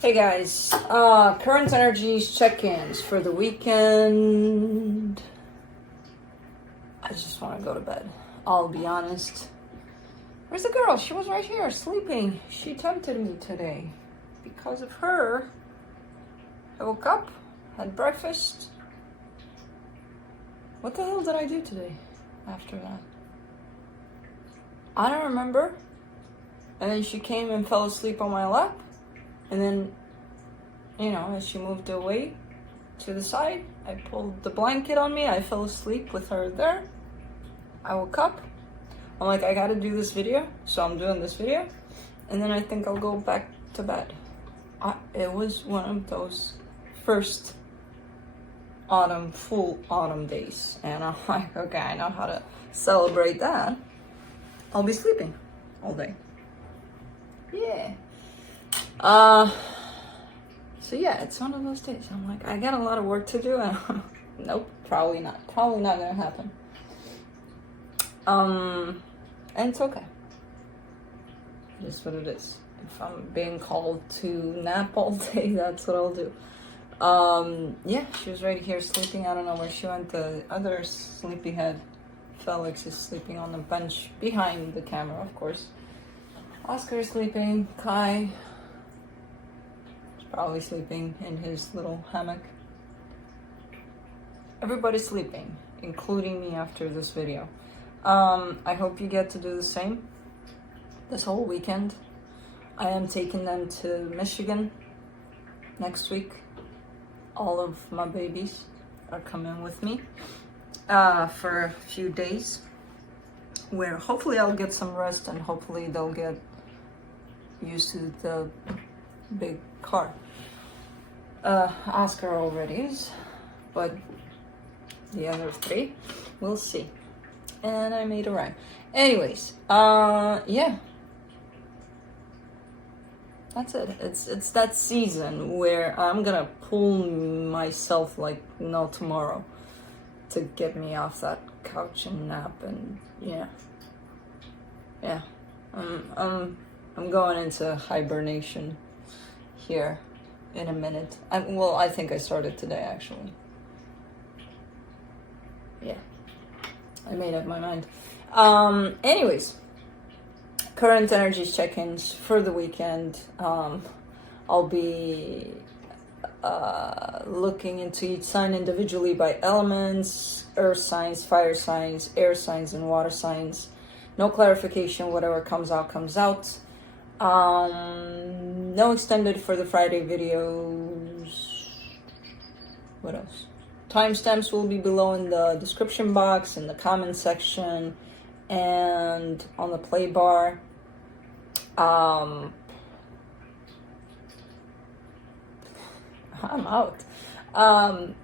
Hey guys, current energies check-ins for the weekend. I just want to go to bed. I'll be honest. Where's the girl? She was right here sleeping. She tempted me today. Because of her, I woke up, had breakfast. What the hell did I do today after that? I don't remember. And then she came and fell asleep on my lap. And then, you know, as she moved away to the side, I pulled the blanket on me. I fell asleep with her there. I woke up. I'm like, I gotta do this video. So I'm doing this video. And then I think I'll go back to bed. It was one of those first full autumn days. And I'm like, okay, I know how to celebrate that. I'll be sleeping all day. Yeah. So yeah, it's one of those days. I'm like, I got a lot of work to do, and nope, probably not gonna happen. And it's okay. It is what it is. If I'm being called to nap all day, that's what I'll do. Yeah, she was right here sleeping. I don't know where she went. The other sleepyhead, Felix, is sleeping on the bench behind the camera, of course. Oscar is sleeping. Kai is probably sleeping in his little hammock. Everybody's sleeping, including me after this video. I hope you get to do the same this whole weekend. I am taking them to Michigan next week. All of my babies are coming with me for a few days, where hopefully I'll get some rest and hopefully they'll get used to the big car. Oscar already is, but the other three, we'll see. And I made a rhyme. Anyways, yeah. That's it. It's that season where I'm gonna pull myself like no tomorrow to get me off that couch and nap, and yeah. I'm going into hibernation here in a minute. I think I started today, actually. Yeah, I made up my mind. Anyways, current energies check-ins for the weekend. I'll be looking into each sign individually by elements: earth signs, fire signs, air signs, and water signs. No clarification, whatever comes out, comes out. No extended for the Friday videos. What else? Timestamps will be below in the description box, in the comment section, and on the play bar. I'm out. I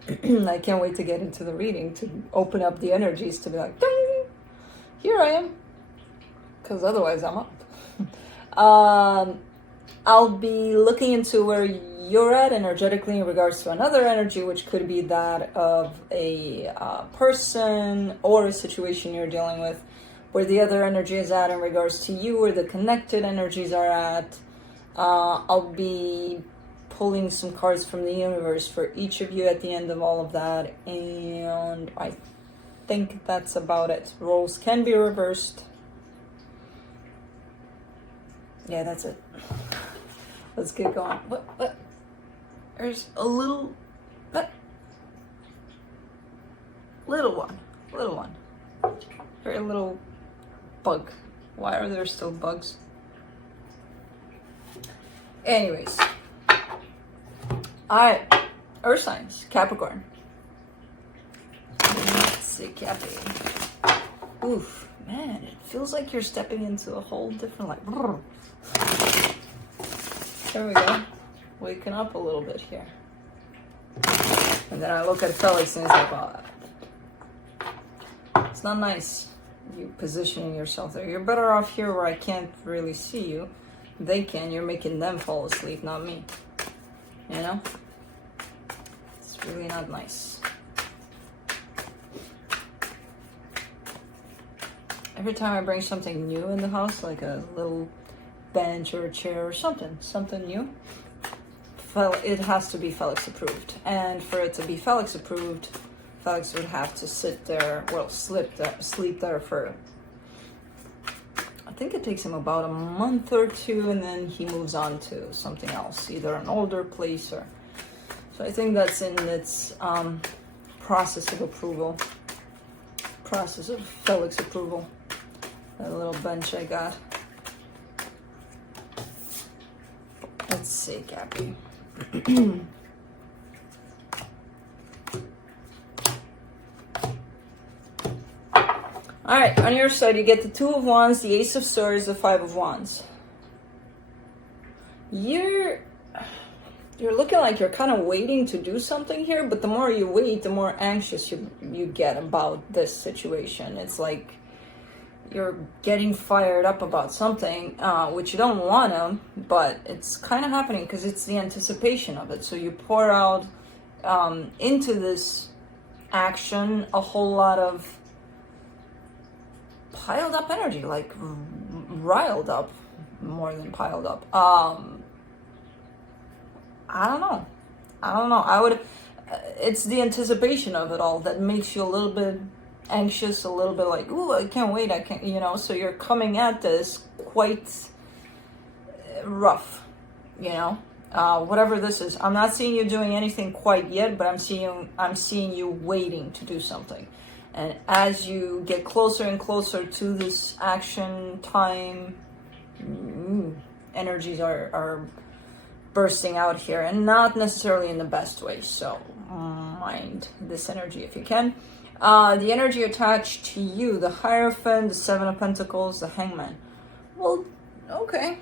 can't wait to get into the reading, to open up the energies, to be like, ding, here I am. Because otherwise I'm up. I'll be looking into where you're at energetically in regards to another energy, which could be that of a person or a situation you're dealing with, where the other energy is at in regards to you, where the connected energies are at. I'll be pulling some cards from the universe for each of you at the end of all of that, and I think that's about it. Roles can be reversed. Yeah, that's it. Let's get going. What? There's a little one. Very little bug. Why are there still bugs? Anyways. Alright. Earth signs. Capricorn. Let's see, Cappy. Oof. Man, it feels like you're stepping into a whole different, like, brrr. There we go. Waking up a little bit here. And then I look at Felix and he's like, oh, it's not nice, you positioning yourself there. You're better off here where I can't really see you. They can. You're making them fall asleep, not me. You know? It's really not nice. Every time I bring something new in the house, like a little bench or a chair or something new, it has to be Felix approved. And for it to be Felix approved, Felix would have to sit there, well, sleep there for, I think it takes him about a month or two, and then he moves on to something else, either an older place or, so I think that's in its process of approval, process of Felix approval. That little bench I got. Let's see, Cappy. All right, on your side, you get the Two of Wands, the Ace of Swords, the Five of Wands. You're looking like you're kind of waiting to do something here, but the more you wait, the more anxious you get about this situation. It's like you're getting fired up about something, which you don't want to, but it's kind of happening because it's the anticipation of it. So you pour out into this action a whole lot of piled up energy, like riled up, more than piled up. I don't know. It's the anticipation of it all that makes you a little bit anxious, a little bit like, ooh, I can't wait, so you're coming at this quite rough, whatever this is. I'm not seeing you doing anything quite yet, but I'm seeing you waiting to do something. And as you get closer and closer to this action time, energies are bursting out here, and not necessarily in the best way. So mind this energy if you can. The energy attached to you, the Hierophant, the Seven of Pentacles, the Hangman. Well, okay.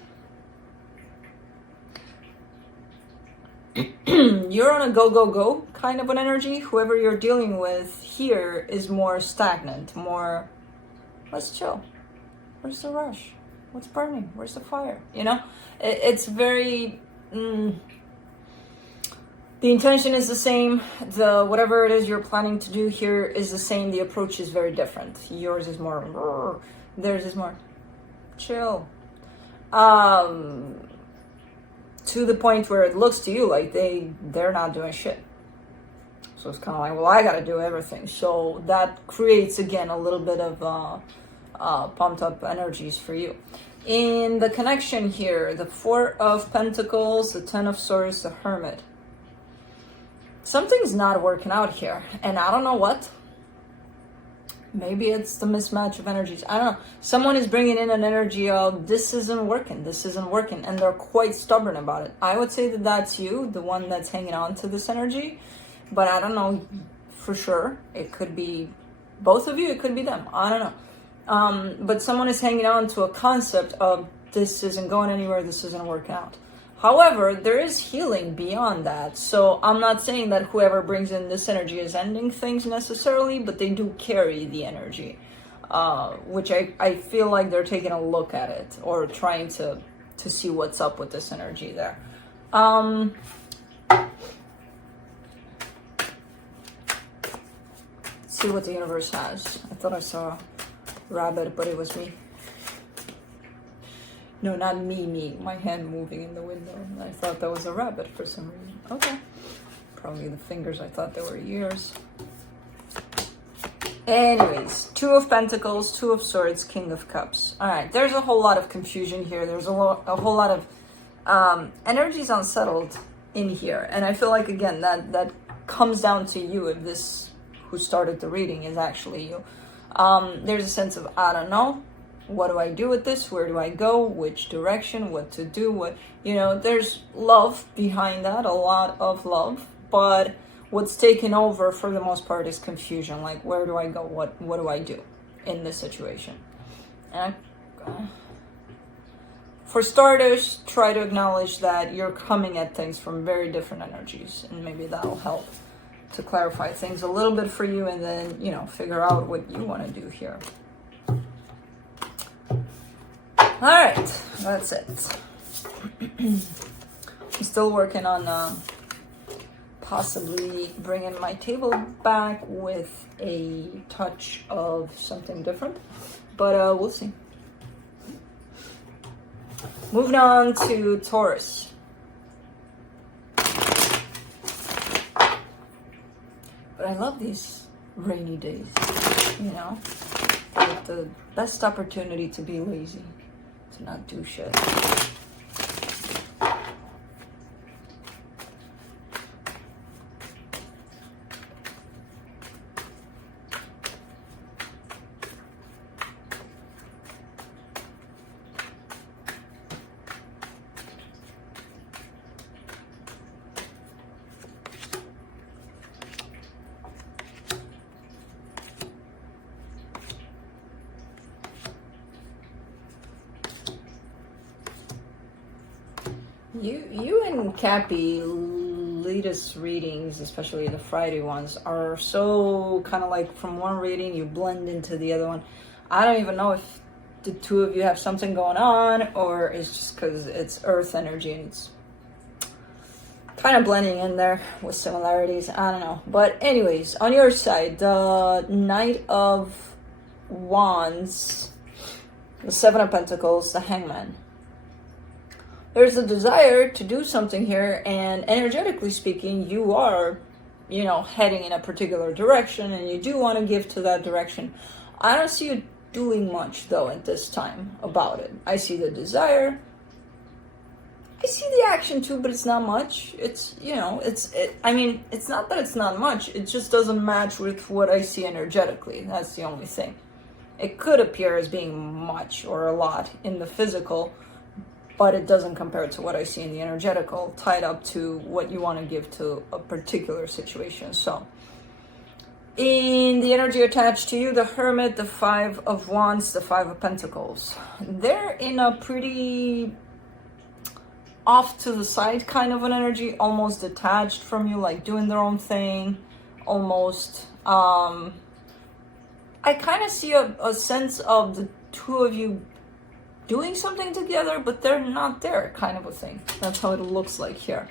You're on a go kind of an energy. Whoever you're dealing with here is more stagnant, more, let's chill. Where's the rush? What's burning? Where's the fire? It's very, the intention is the same. Whatever it is you're planning to do here is the same. The approach is very different. Yours is more, theirs is more chill. To the point where it looks to you like they're not doing shit. So it's kind of like, well, I got to do everything. So that creates, again, a little bit of pumped up energies for you. In the connection here, the Four of Pentacles, the Ten of Swords, the Hermit. Something's not working out here. And I don't know what. Maybe it's the mismatch of energies. I don't know. Someone is bringing in an energy of this isn't working. And they're quite stubborn about it. I would say that that's you, the one that's hanging on to this energy. But I don't know for sure. It could be both of you. It could be them. I don't know. But someone is hanging on to a concept of this isn't going anywhere. This isn't working out. However, there is healing beyond that. So I'm not saying that whoever brings in this energy is ending things necessarily, but they do carry the energy, which I feel like they're taking a look at it or trying to see what's up with this energy there. Let's see what the universe has. I thought I saw a rabbit, but it was me. No, not me. My hand moving in the window. I thought that was a rabbit for some reason. Okay. Probably the fingers. I thought they were ears. Anyways, Two of Pentacles, Two of Swords, King of Cups. All right. There's a whole lot of confusion here. There's a whole lot of energies unsettled in here. And I feel like, again, that comes down to you if this, who started the reading, is actually you. There's a sense of, I don't know. What do I do with this? Where do I go? Which direction? What to do? There's love behind that, a lot of love, but what's taken over for the most part is confusion. Like, where do I go? What do I do in this situation? And for starters, try to acknowledge that you're coming at things from very different energies, and maybe that'll help to clarify things a little bit for you, and then, figure out what you want to do here. All right, that's it. I'm still working on possibly bringing my table back with a touch of something different, but we'll see. Moving on to Taurus. But I love these rainy days, you know? Like the best opportunity to be lazy, to not do shit. You and Cappy latest readings, especially the Friday ones, are so kind of like from one reading you blend into the other one. I don't even know if the two of you have something going on, or it's just because it's earth energy and it's kind of blending in there with similarities. I don't know. But anyways, on your side, the Knight of Wands, the Seven of Pentacles, the Hangman. There's a desire to do something here, and energetically speaking, you are, you know, heading in a particular direction, and you do want to give to that direction. I don't see you doing much, though, at this time about it. I see the desire. I see the action, too, but it's not much. It's, you know, I mean, it's not that it's not much. It just doesn't match with what I see energetically. That's the only thing. It could appear as being much or a lot in the physical, but it doesn't compare to what I see in the energetical, tied up to what you want to give to a particular situation. So, in the energy attached to you, the Hermit, the Five of Wands, the Five of Pentacles, they're in a pretty off to the side kind of an energy, almost detached from you, like doing their own thing, almost. I kind of see a sense of the two of you doing something together, but they're not there, kind of a thing. That's how it looks like here.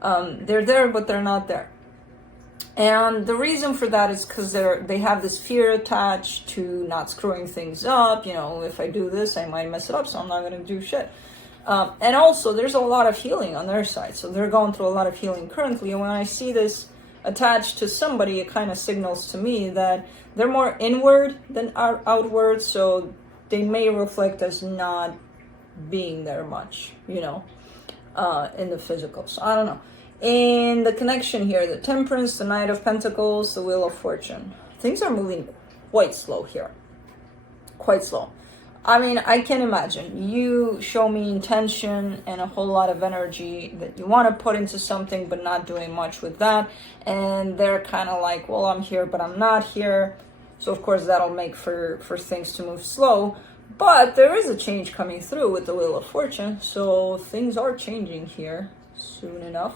They're there, but they're not there. And the reason for that is because they have this fear attached to not screwing things up. You know, if I do this, I might mess it up, so I'm not going to do shit. And also, there's a lot of healing on their side. So they're going through a lot of healing currently. And when I see this attached to somebody, it kind of signals to me that they're more inward than outward. So they may reflect as not being there much, you know, in the physical. So I don't know. In the connection here, the Temperance, the Knight of Pentacles, the Wheel of Fortune. Things are moving quite slow here. Quite slow. I mean, I can imagine. You show me intention and a whole lot of energy that you want to put into something, but not doing much with that. And they're kind of like, well, I'm here, but I'm not here. So, of course, that'll make for things to move slow. But there is a change coming through with the Wheel of Fortune. So things are changing here soon enough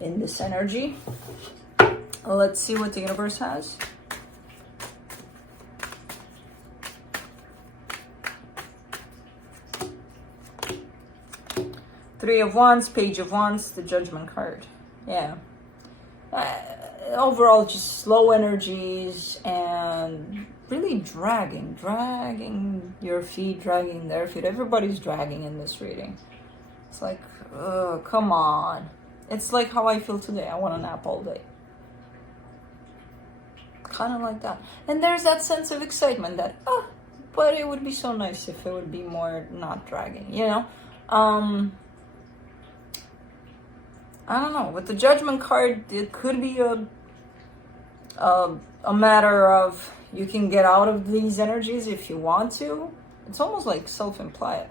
in this energy. Let's see what the universe has. Three of Wands, Page of Wands, the Judgment card. Yeah. Overall, just slow energies and really dragging your feet, dragging their feet. Everybody's dragging in this reading. It's like, oh, come on. It's like how I feel today. I want to nap all day. Kind of like that. And there's that sense of excitement that, oh, but it would be so nice if it would be more not dragging, you know? I don't know. With the Judgment card, it could be a matter of you can get out of these energies if you want to. It's almost like self-implied.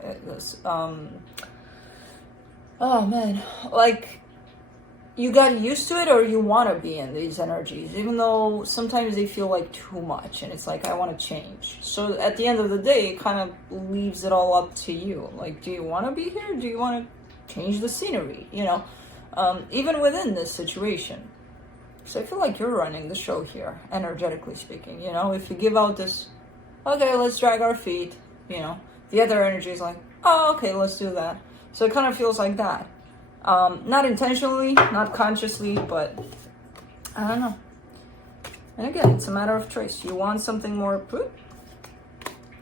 Oh man, like you got used to it, or you want to be in these energies, even though sometimes they feel like too much, and it's like I want to change. So at the end of the day, it kind of leaves it all up to you. Like, do you want to be here? Do you want to change the scenery? You know. Even within this situation. So I feel like you're running the show here, energetically speaking, you know, if you give out this, okay, let's drag our feet, you know, the other energy is like, oh, okay, let's do that. So it kind of feels like that. Not intentionally, not consciously, but I don't know. And again, it's a matter of choice. You want something more,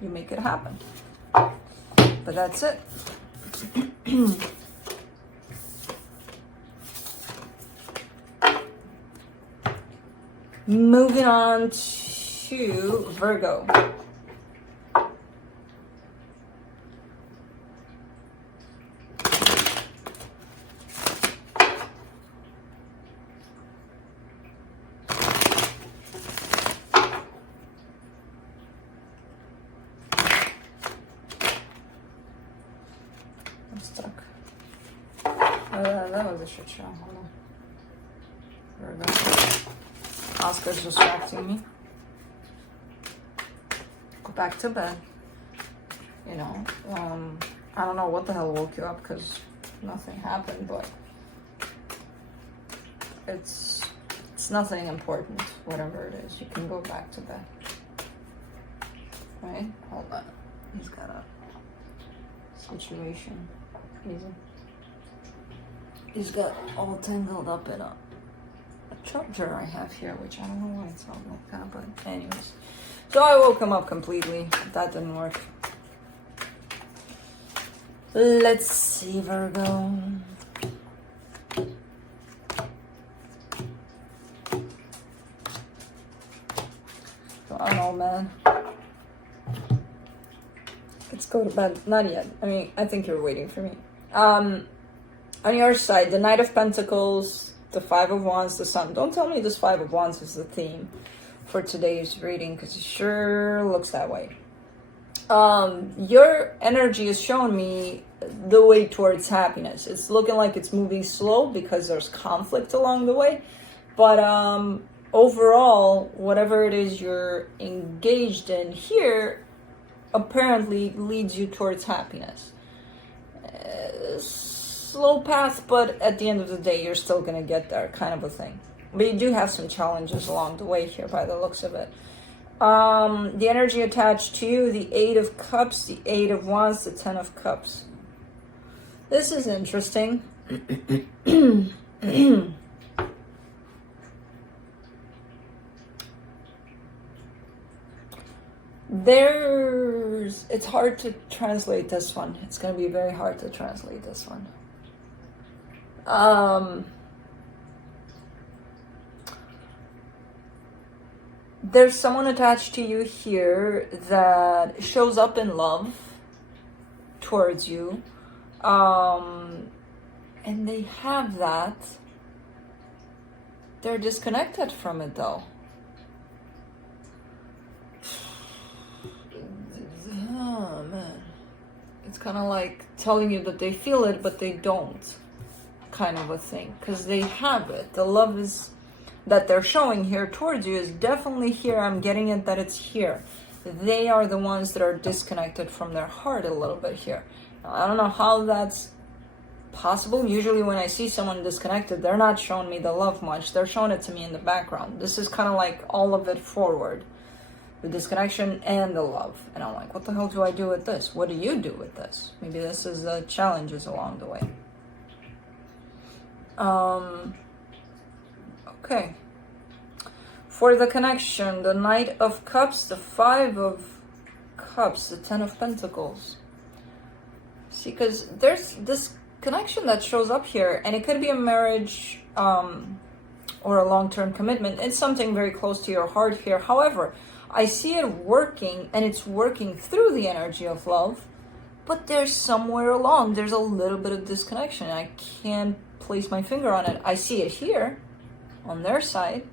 you make it happen. But that's it. Moving on to Virgo. I'm stuck. That was a shit show. Hold on. Virgo. Oscar's distracting me. Go back to bed. You know, I don't know what the hell woke you up because nothing happened, but it's nothing important, whatever it is. You can go back to bed. Right? Hold on. He's got a situation. He's got all tangled up in a charger I have here, which I don't know why it's all like that, but anyways. So I woke him up completely. That didn't work. Let's see, Virgo. So I don't know, man. Let's go to bed. Not yet. I mean, I think you're waiting for me. On your side, the Knight of Pentacles, the Five of Wands, the Sun. Don't tell me this Five of Wands is the theme for today's reading, because it sure looks that way. Your energy is showing me the way towards happiness. It's looking like it's moving slow because there's conflict along the way. But overall, whatever it is you're engaged in here apparently leads you towards happiness. Slow path, but at the end of the day, you're still going to get there, kind of a thing. But you do have some challenges along the way here by the looks of it. The energy attached to you, the Eight of Cups, the Eight of Wands, the Ten of Cups. This is interesting. It's hard to translate this one. It's going to be very hard to translate this one. There's someone attached to you here that shows up in love towards you. And they have that. They're disconnected from it though. Oh man. It's kind of like telling you that they feel it, but they don't. Kind of a thing. Because they have it. The love is that they're showing here towards you is definitely here. I'm getting it that it's here. They are the ones that are disconnected from their heart a little bit here. Now, I don't know how that's possible. Usually when I see someone disconnected, they're not showing me the love much. They're showing it to me in the background. This is kind of like all of it forward. The disconnection and the love. And I'm like, what the hell do I do with this? What do you do with this? Maybe this is the challenges along the way. Okay. For the connection, the Knight of Cups, the Five of Cups, the Ten of Pentacles. See, because there's this connection that shows up here, and it could be a marriage or a long-term commitment. It's something very close to your heart here. However, I see it working, and it's working through the energy of love, but there's somewhere along, there's a little bit of disconnection. I can't place my finger on it. I see it here on their side.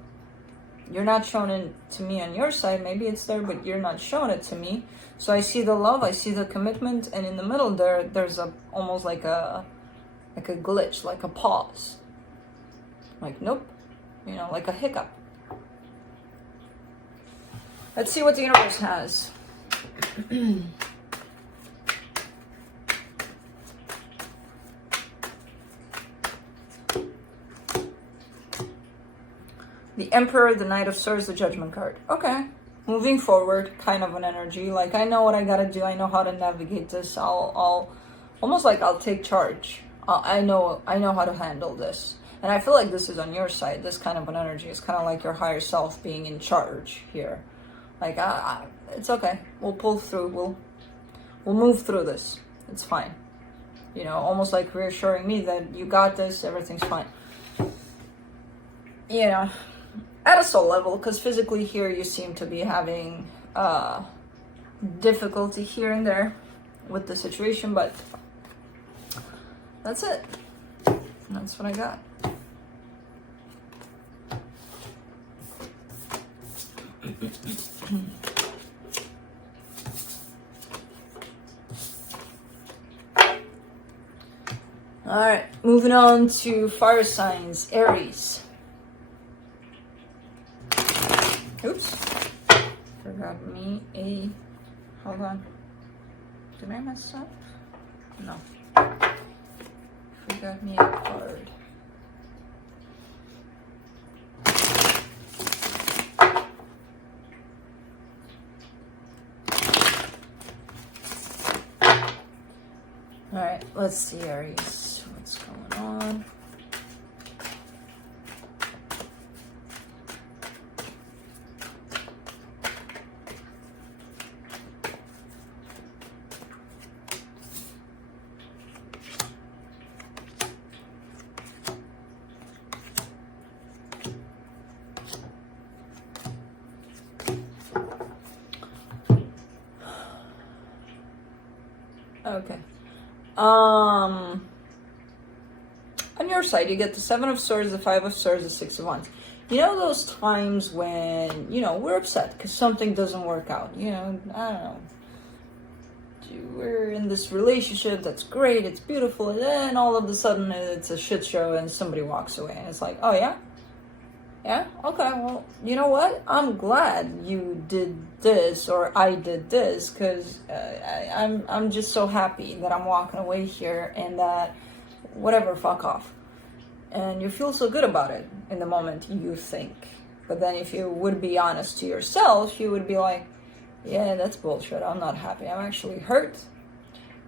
You're not showing it to me on your side. Maybe it's there, but you're not showing it to me. So I see the love, I see the commitment, and in the middle there's a almost like a glitch, like a pause. Like nope, you know, like a hiccup. Let's see what the universe has. The Emperor, the Knight of Swords, the Judgment card. Okay. Moving forward, kind of an energy. Like, I know what I gotta do. I know how to navigate this. I'll almost like I'll take charge. I know how to handle this. And I feel like this is on your side. This kind of an energy is kind of like your higher self being in charge here. Like, it's okay. We'll pull through. We'll move through this. It's fine. You know, almost like reassuring me that you got this. Everything's fine. You know, at a soul level, because physically here you seem to be having difficulty here and there with the situation, but that's it. That's what I got. All right, moving on to fire signs, Aries. Oops, forgot me a, hold on. Did I mess up? No. Forgot me a card. All right, let's see, Aries, what's going on? Okay. On your side, you get the Seven of Swords, the Five of Swords, the Six of Wands. You know those times when, you know, we're upset because something doesn't work out. You know, I don't know. We're in this relationship that's great, it's beautiful, and then all of a sudden it's a shit show and somebody walks away. And it's like, oh yeah? Yeah? Okay, well, you know what? I'm glad you did this or I did this, because I'm just so happy that I'm walking away here and that whatever, fuck off. And you feel so good about it in the moment, you think. But then if you would be honest to yourself, you would be like, yeah, that's bullshit. I'm not happy. I'm actually hurt.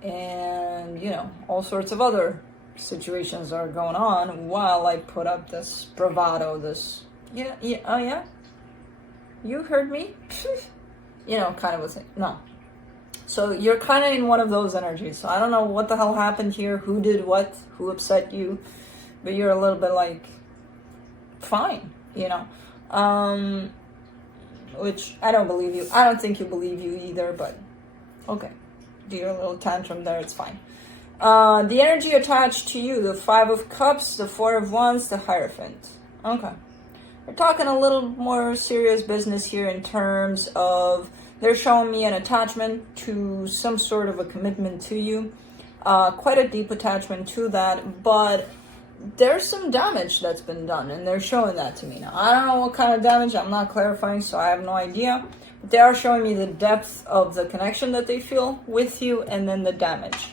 And, you know, all sorts of other situations are going on while I put up this bravado, this, oh yeah? You heard me? You know, kind of a thing. No. So you're kind of in one of those energies. So I don't know what the hell happened here, who did what, who upset you, but you're a little bit like, fine, you know. Which I don't believe you. I don't think you believe you either, but okay. Do your little tantrum there, it's fine. The energy attached to you, the Five of Cups, the Four of Wands, the Hierophant. Okay. We're talking a little more serious business here in terms of, they're showing me an attachment to some sort of a commitment to you. Quite a deep attachment to that, but there's some damage that's been done, and they're showing that to me. Now, I don't know what kind of damage, I'm not clarifying, so I have no idea. But they are showing me the depth of the connection that they feel with you, and then the damage.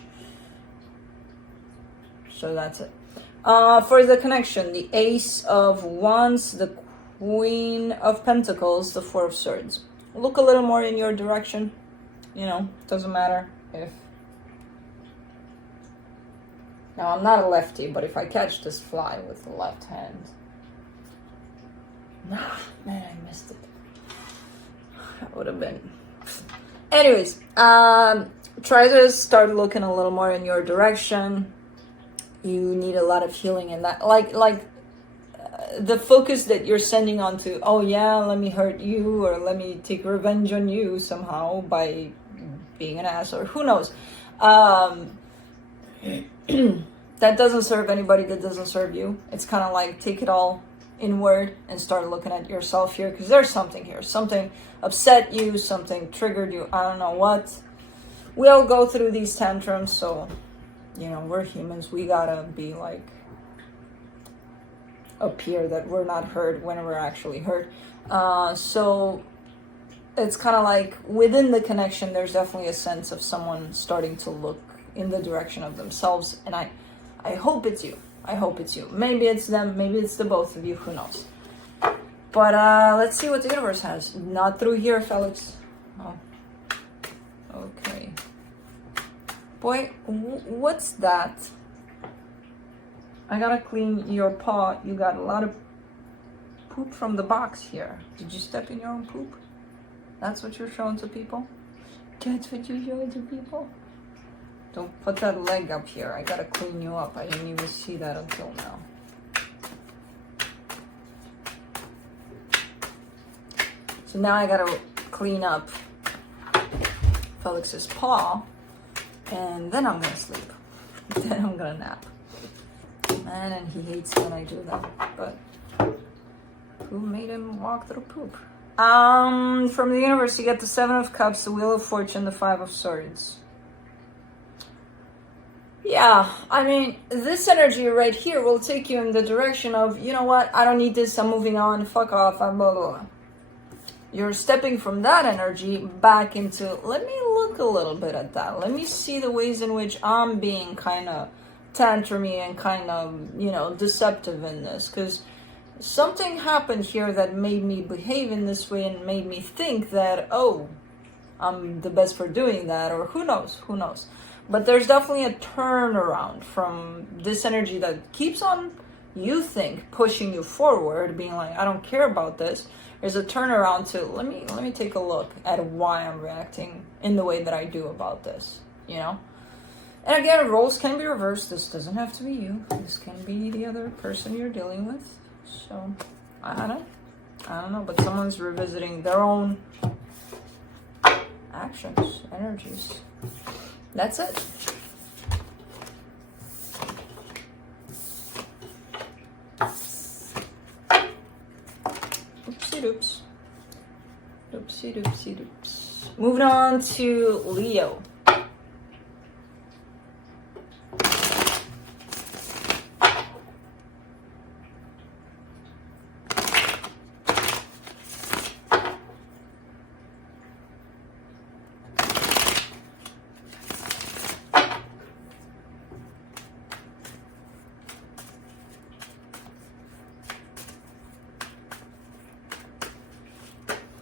So that's it. For the connection, the Ace of Wands, the Queen of Pentacles, the Four of Swords. Look a little more in your direction. You know, doesn't matter if... Now, I'm not a lefty, but if I catch this fly with the left hand... Nah, man, I missed it. That would have been... Anyways, try to start looking a little more in your direction. You need a lot of healing in that. The focus that you're sending on to, oh yeah, let me hurt you, or let me take revenge on you somehow by being an ass, or who knows. That doesn't serve anybody, that doesn't serve you. It's kind of like, take it all inward and start looking at yourself here, because there's something here. Something upset you, something triggered you, I don't know what. We all go through these tantrums, so, you know, we're humans. We gotta be like, up here, that we're not hurt when we're actually hurt. So it's kind of like, within the connection, there's definitely a sense of someone starting to look in the direction of themselves, and I hope it's you. I hope it's you. Maybe it's them, maybe it's the both of you, who knows. But let's see what the universe has. Not through here, Felix. Oh. Okay. Boy, what's that? I gotta clean your paw. You got a lot of poop from the box here. Did you step in your own poop? That's what you're showing to people? That's what you're showing to people? Don't put that leg up here. I gotta clean you up. I didn't even see that until now. So now I gotta clean up Felix's paw, and then I'm gonna sleep. Then I'm gonna nap. Man, and he hates when I do that, but who made him walk through poop? From the universe, you get the Seven of Cups, the Wheel of Fortune, the Five of Swords. Yeah, I mean, this energy right here will take you in the direction of, you know what, I don't need this, I'm moving on, fuck off, I'm blah, blah, blah. You're stepping from that energy back into, let me look a little bit at that. Let me see the ways in which I'm being kind of tantrumy and kind of, you know, deceptive in this. Because something happened here that made me behave in this way and made me think that, oh, I'm the best for doing that, or who knows, who knows. But there's definitely a turnaround from this energy that keeps on, you think, pushing you forward, being like, I don't care about this. There's a turnaround to, let me take a look at why I'm reacting in the way that I do about this, you know? And again, roles can be reversed. This doesn't have to be you. This can be the other person you're dealing with. So, I don't know, but someone's revisiting their own actions, energies. That's it. Oopsie doops. Oopsie doopsie doops. Moving on to Leo.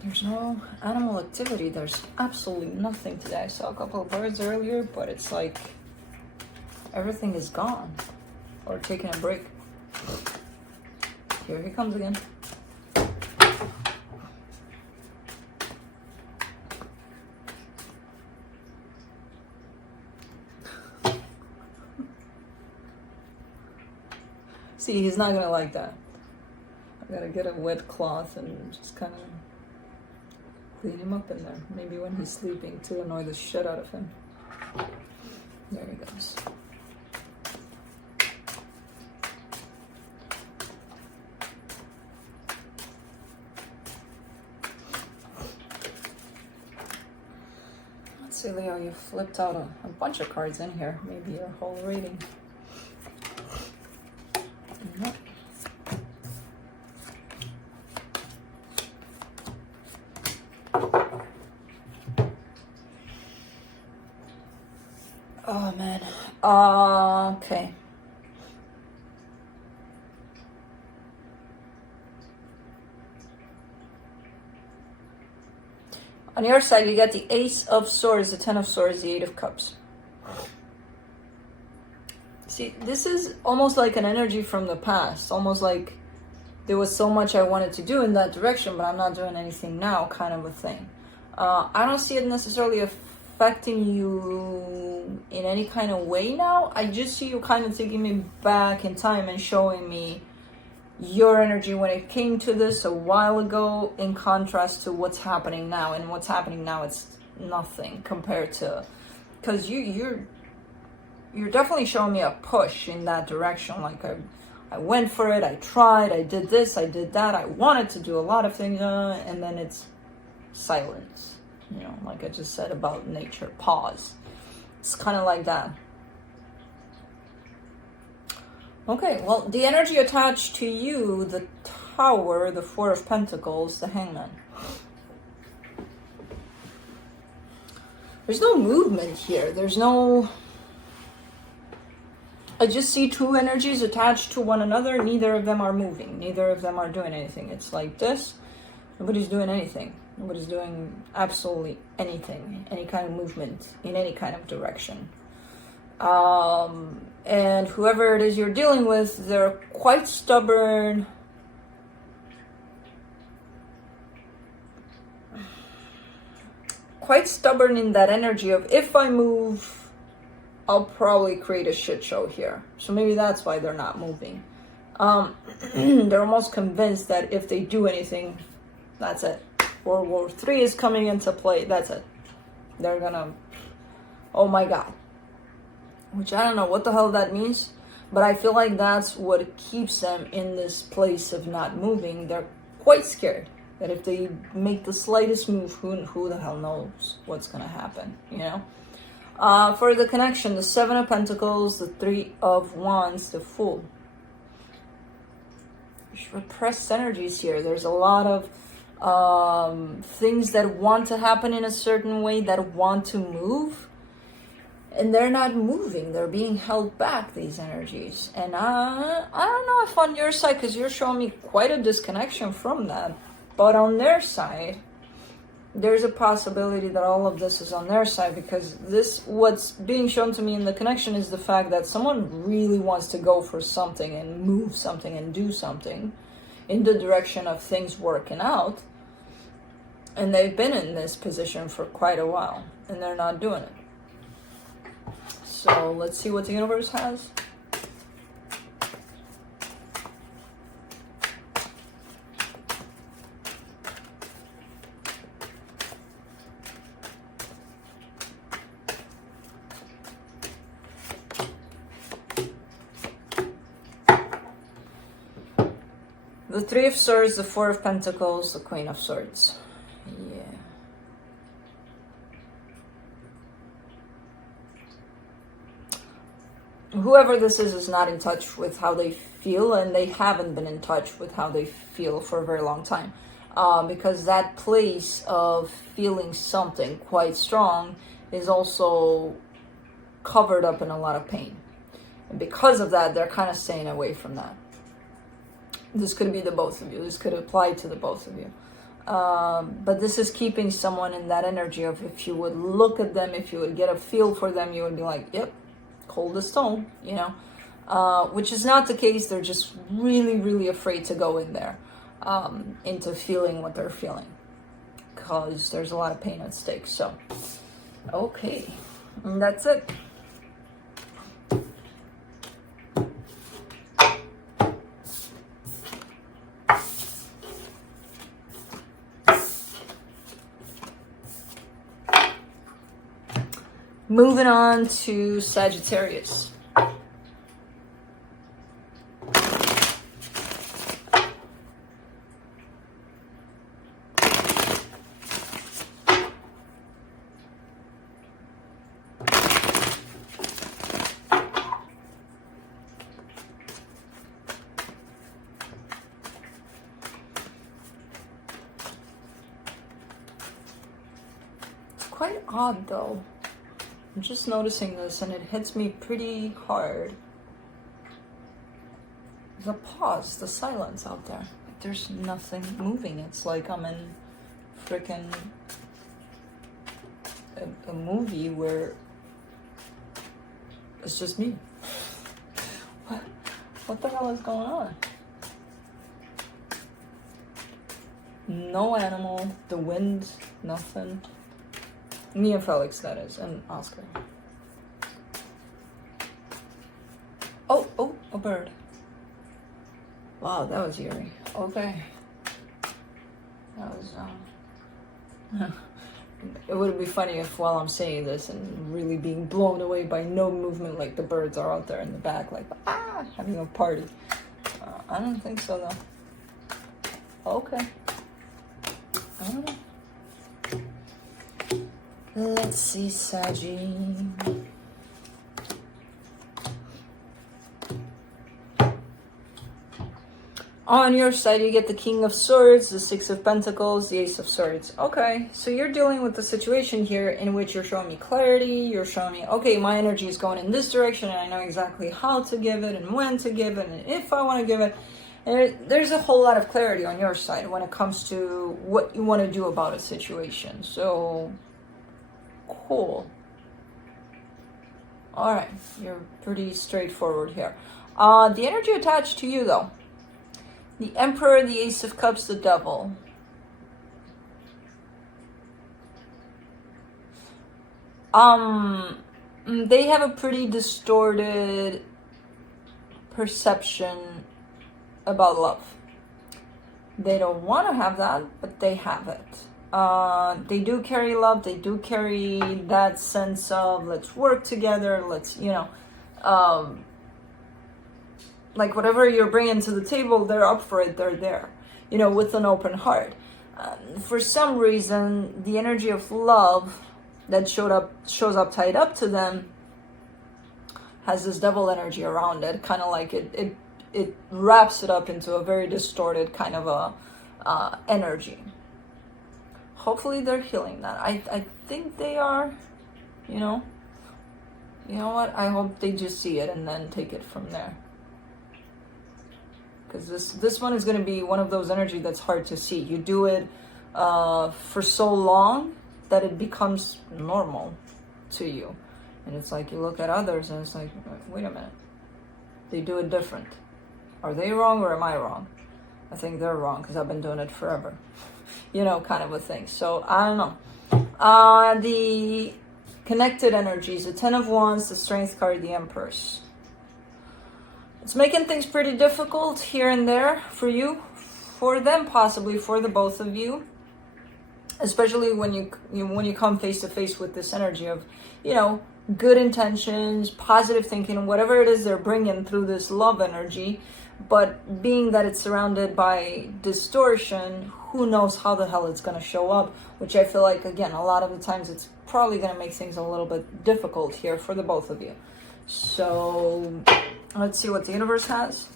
There's no animal activity. There's absolutely nothing today. I saw a couple of birds earlier, but it's like everything is gone or taking a break. Here he comes again. See, he's not gonna like that. I gotta get a wet cloth and just kind of clean him up in there. Maybe when he's sleeping to annoy the shit out of him. There he goes. Let's see, Leo, you flipped out a bunch of cards in here. Maybe your whole reading. Nope. Oh man. Okay. On your side, you got the Ace of Swords, the Ten of Swords, the Eight of Cups. See, this is almost like an energy from the past. Almost like there was so much I wanted to do in that direction, but I'm not doing anything now, kind of a thing. I don't see it necessarily affecting you in any kind of way now. I just see you kind of taking me back in time and showing me your energy when it came to this a while ago, in contrast to what's happening now. And what's happening now, it's nothing compared to, because you're definitely showing me a push in that direction. Like I went for it, I tried, I did this, I did that, I wanted to do a lot of things, and then it's silence. You know, like I just said about nature, pause. It's kind of like that. Okay, well, the energy attached to you, the Tower, the Four of Pentacles, the Hangman. There's no movement here. There's no... I just see two energies attached to one another. Neither of them are moving. Neither of them are doing anything. It's like this. Nobody's doing anything. Nobody's doing absolutely anything. Any kind of movement in any kind of direction. And whoever it is you're dealing with, they're quite stubborn. Quite stubborn in that energy of, if I move, I'll probably create a shit show here. So maybe that's why they're not moving. They're almost convinced that if they do anything, that's it. World War III is coming into play. That's it. They're gonna, oh my God. Which I don't know what the hell that means, but I feel like that's what keeps them in this place of not moving. They're quite scared that if they make the slightest move, who the hell knows what's gonna happen, you know? For the connection, the Seven of Pentacles, the Three of Wands, the Fool. There's repressed energies here. There's a lot of things that want to happen in a certain way, that want to move, and they're not moving. They're being held back, these energies. And I don't know if on your side, because you're showing me quite a disconnection from that, but on their side, there's a possibility that all of this is on their side, because this, what's being shown to me in the connection is the fact that someone really wants to go for something and move something and do something in the direction of things working out. And they've been in this position for quite a while and they're not doing it. So let's see what the universe has. The Three of Swords, the Four of Pentacles, the Queen of Swords. Yeah. Whoever this is not in touch with how they feel, and they haven't been in touch with how they feel for a very long time. Because that place of feeling something quite strong is also covered up in a lot of pain. And because of that, they're kind of staying away from that. This could be the both of you. This could apply to the both of you. But this is keeping someone in that energy of, if you would look at them, if you would get a feel for them, you would be like, yep, cold as stone, you know. Which is not the case. They're just really, really afraid to go in there, into feeling what they're feeling. Because there's a lot of pain at stake. So, okay. And that's it. Moving on to Sagittarius. It's quite odd though. I'm just noticing this and it hits me pretty hard. The pause, the silence out there. Like there's nothing moving. It's like I'm in freaking a movie where it's just me. What the hell is going on? No animal, the wind, nothing. Me and Felix, that is, and Oscar. Oh, a bird. Wow, that was eerie. Okay. That was, it would be funny if while I'm saying this and really being blown away by no movement, like the birds are out there in the back, like, having a party. I don't think so, though. Okay. I don't know. Let's see, Saggy. On your side, you get the King of Swords, the Six of Pentacles, the Ace of Swords. Okay, so you're dealing with the situation here in which you're showing me clarity. You're showing me, okay, my energy is going in this direction and I know exactly how to give it and when to give it and if I want to give it. And there's a whole lot of clarity on your side when it comes to what you want to do about a situation. So... cool. All right, you're pretty straightforward here. The energy attached to you, though. The Emperor, the Ace of Cups, the Devil. They have a pretty distorted perception about love. They don't want to have that, but they have it. They do carry love. They do carry that sense of let's work together. Let's, you know, like whatever you're bringing to the table, they're up for it. They're there, you know, with an open heart. For some reason, the energy of love that shows up tied up to them has this devil energy around it, kind of like it wraps it up into a very distorted kind of a energy. Hopefully they're healing that. I think they are, you know what, I hope they just see it and then take it from there, because this one is going to be one of those energy that's hard to see. You do it for so long that it becomes normal to you, and it's like you look at others and it's like, wait a minute, they do it different. Are they wrong or am I wrong? I think they're wrong because I've been doing it forever, you know, kind of a thing. So I don't know. The connected energies, the 10 of Wands, the Strength card, the Empress. It's making things pretty difficult here and there for you, for them, possibly for the both of you, especially when you come face to face with this energy of, you know, good intentions, positive thinking, whatever it is they're bringing through this love energy. But being that it's surrounded by distortion, who knows how the hell it's going to show up, which I feel like, again, a lot of the times it's probably going to make things a little bit difficult here for the both of you. So let's see what the universe has.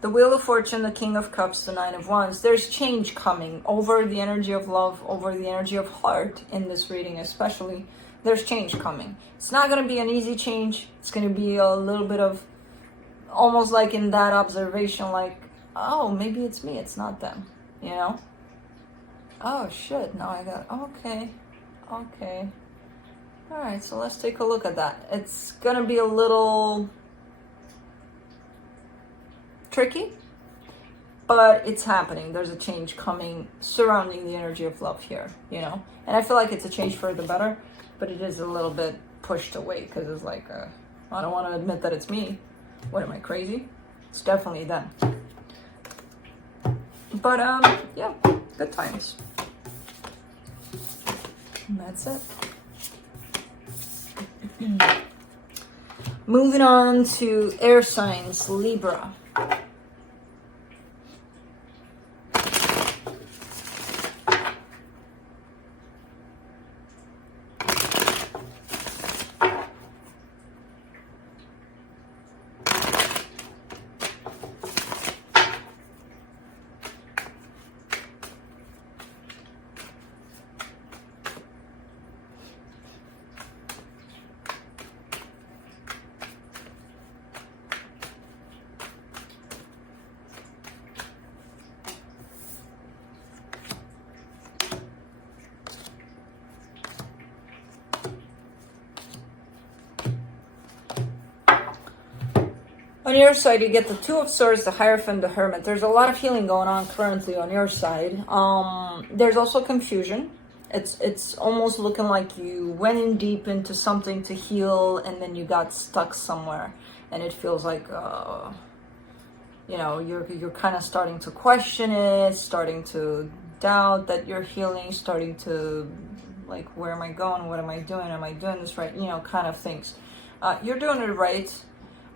The Wheel of Fortune, the King of Cups, the Nine of Wands. There's change coming over the energy of love, over the energy of heart in this reading especially. There's change coming. It's not going to be an easy change. It's going to be a little bit of, almost like in that observation, like, oh, maybe it's me, it's not them, you know? Oh, shit, now I got, okay. All right, so let's take a look at that. It's going to be a little tricky, but it's happening. There's a change coming surrounding the energy of love here, you know? And I feel like it's a change for the better, but it is a little bit pushed away because it's like, I don't want to admit that it's me. What, am I crazy? It's definitely them. But, yeah, good times. And that's it. Moving on to air signs, Libra. On your side, you get the Two of Swords, the Hierophant, the Hermit. There's a lot of healing going on currently on your side. There's also confusion. It's almost looking like you went in deep into something to heal, and then you got stuck somewhere, and it feels like, you know, you're kind of starting to question it, starting to doubt that you're healing, starting to like, where am I going? What am I doing? Am I doing this right? You know, kind of things. You're doing it right.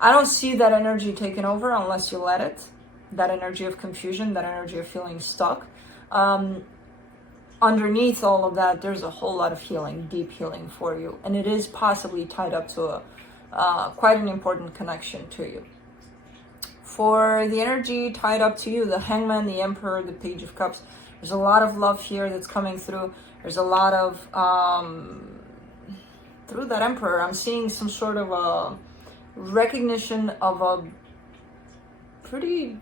I don't see that energy taking over unless you let it. That energy of confusion, that energy of feeling stuck. Underneath all of that, there's a whole lot of healing, deep healing for you. And it is possibly tied up to quite an important connection to you. For the energy tied up to you, the Hangman, the Emperor, the Page of Cups, there's a lot of love here that's coming through. There's a lot of, through that Emperor, I'm seeing some sort of a recognition of a pretty,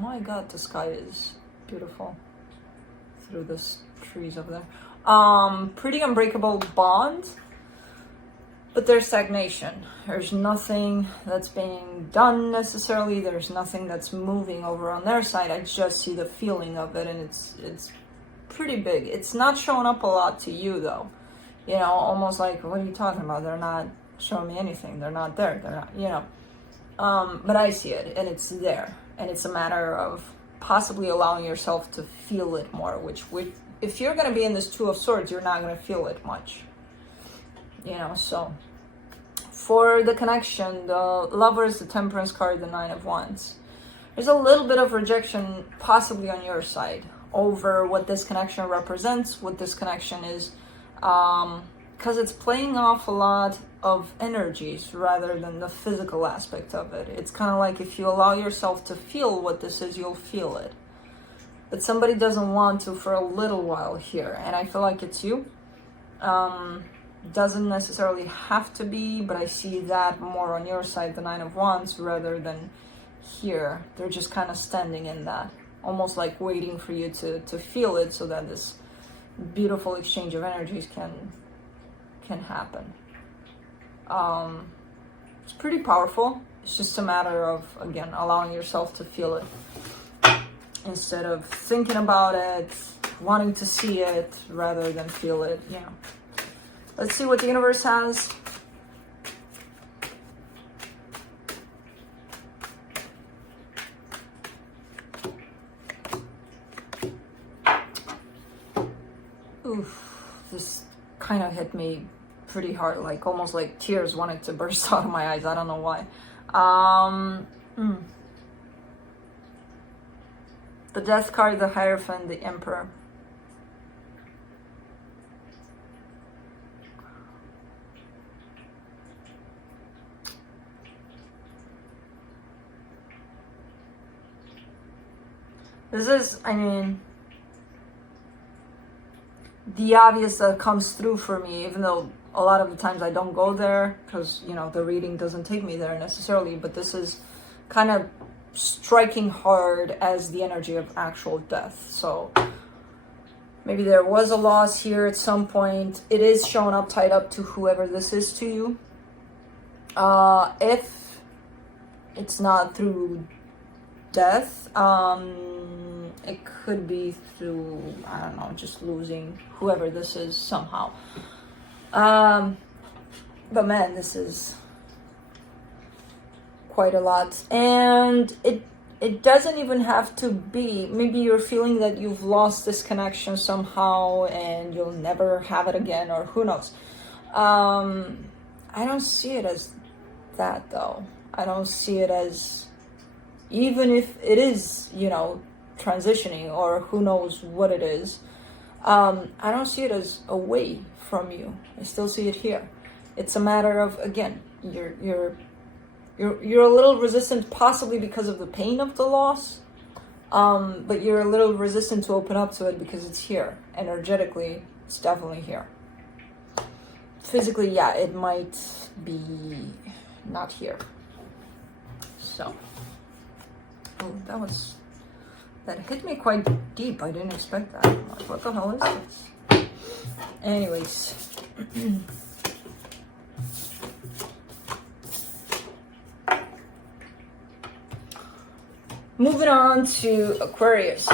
my God, the sky is beautiful through the trees over there. Pretty unbreakable bond, but there's stagnation. There's nothing that's being done necessarily. There's nothing that's moving over on their side. I just see the feeling of it, and it's pretty big. It's not showing up a lot to you though. You know, almost like, what are you talking about? They're not showing me anything. They're not there. They're not, you know. But I see it, and it's there. And it's a matter of possibly allowing yourself to feel it more, which if you're going to be in this Two of Swords, you're not going to feel it much. You know, so for the connection, the Lovers, the Temperance card, the Nine of Wands, there's a little bit of rejection possibly on your side over what this connection represents, what this connection is, because it's playing off a lot of energies rather than the physical aspect of it. It's kind of like if you allow yourself to feel what this is, you'll feel it. But somebody doesn't want to for a little while here, and I feel like it's you. Doesn't necessarily have to be, but I see that more on your side, the Nine of Wands, rather than here. They're just kind of standing in that, almost like waiting for you to feel it, so that this beautiful exchange of energies can happen. It's pretty powerful. It's just a matter of, again, allowing yourself to feel it instead of thinking about it, wanting to see it rather than feel it. You know. Let's see what the universe has. Oof, this kind of hit me pretty hard, like almost like tears wanted to burst out of my eyes. I don't know why. The Death card, the Hierophant, the Emperor. This is, I mean, the obvious that comes through for me, even though a lot of the times I don't go there because, you know, the reading doesn't take me there necessarily, but this is kind of striking hard as the energy of actual death. So maybe there was a loss here at some point. It is showing up tied up to whoever this is to you. If it's not through death, it could be through, I don't know, just losing whoever this is somehow. But man, this is quite a lot. And it doesn't even have to be, maybe you're feeling that you've lost this connection somehow and you'll never have it again, or who knows. I don't see it as that though. I don't see it as, even if it is, you know, transitioning or who knows what it is, I don't see it as away from you. I still see it here. It's a matter of, again, you're a little resistant, possibly because of the pain of the loss, but you're a little resistant to open up to it because it's here. Energetically, it's definitely here. Physically, yeah, it might be not here. So, oh, that hit me quite deep. I didn't expect that. Like, what the hell is this? Anyways. Moving on to Aquarius.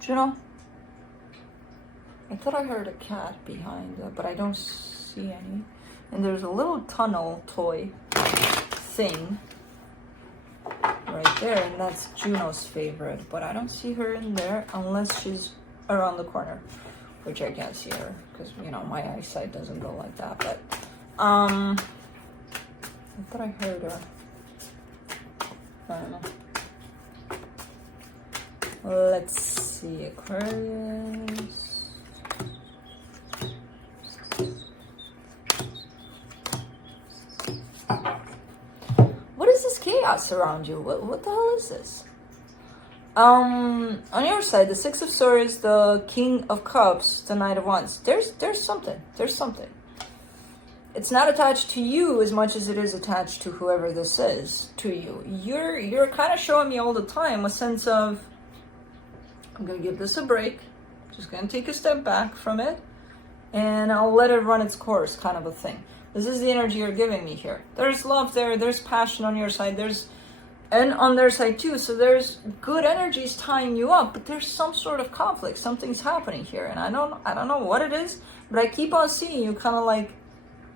Juno? I thought I heard a cat behind, but I don't see any. And there's a little tunnel toy thing right there, and that's Juno's favorite, but I don't see her in there unless she's around the corner, which I can't see her because, you know, my eyesight doesn't go like that. But I thought I heard her. I don't know. Let's see, Aquarius. What is this chaos around you? What the hell is this? On your side, the Six of Swords, the King of Cups, the Knight of Wands. There's something. There's something. It's not attached to you as much as it is attached to whoever this is to you. You're kind of showing me all the time a sense of, I'm gonna give this a break. Just gonna take a step back from it, and I'll let it run its course, kind of a thing. This is the energy you're giving me here. There's love there. There's passion on your side. There's and on their side too. So there's good energies tying you up, but there's some sort of conflict. Something's happening here, and I don't know what it is, but I keep on seeing you kind of like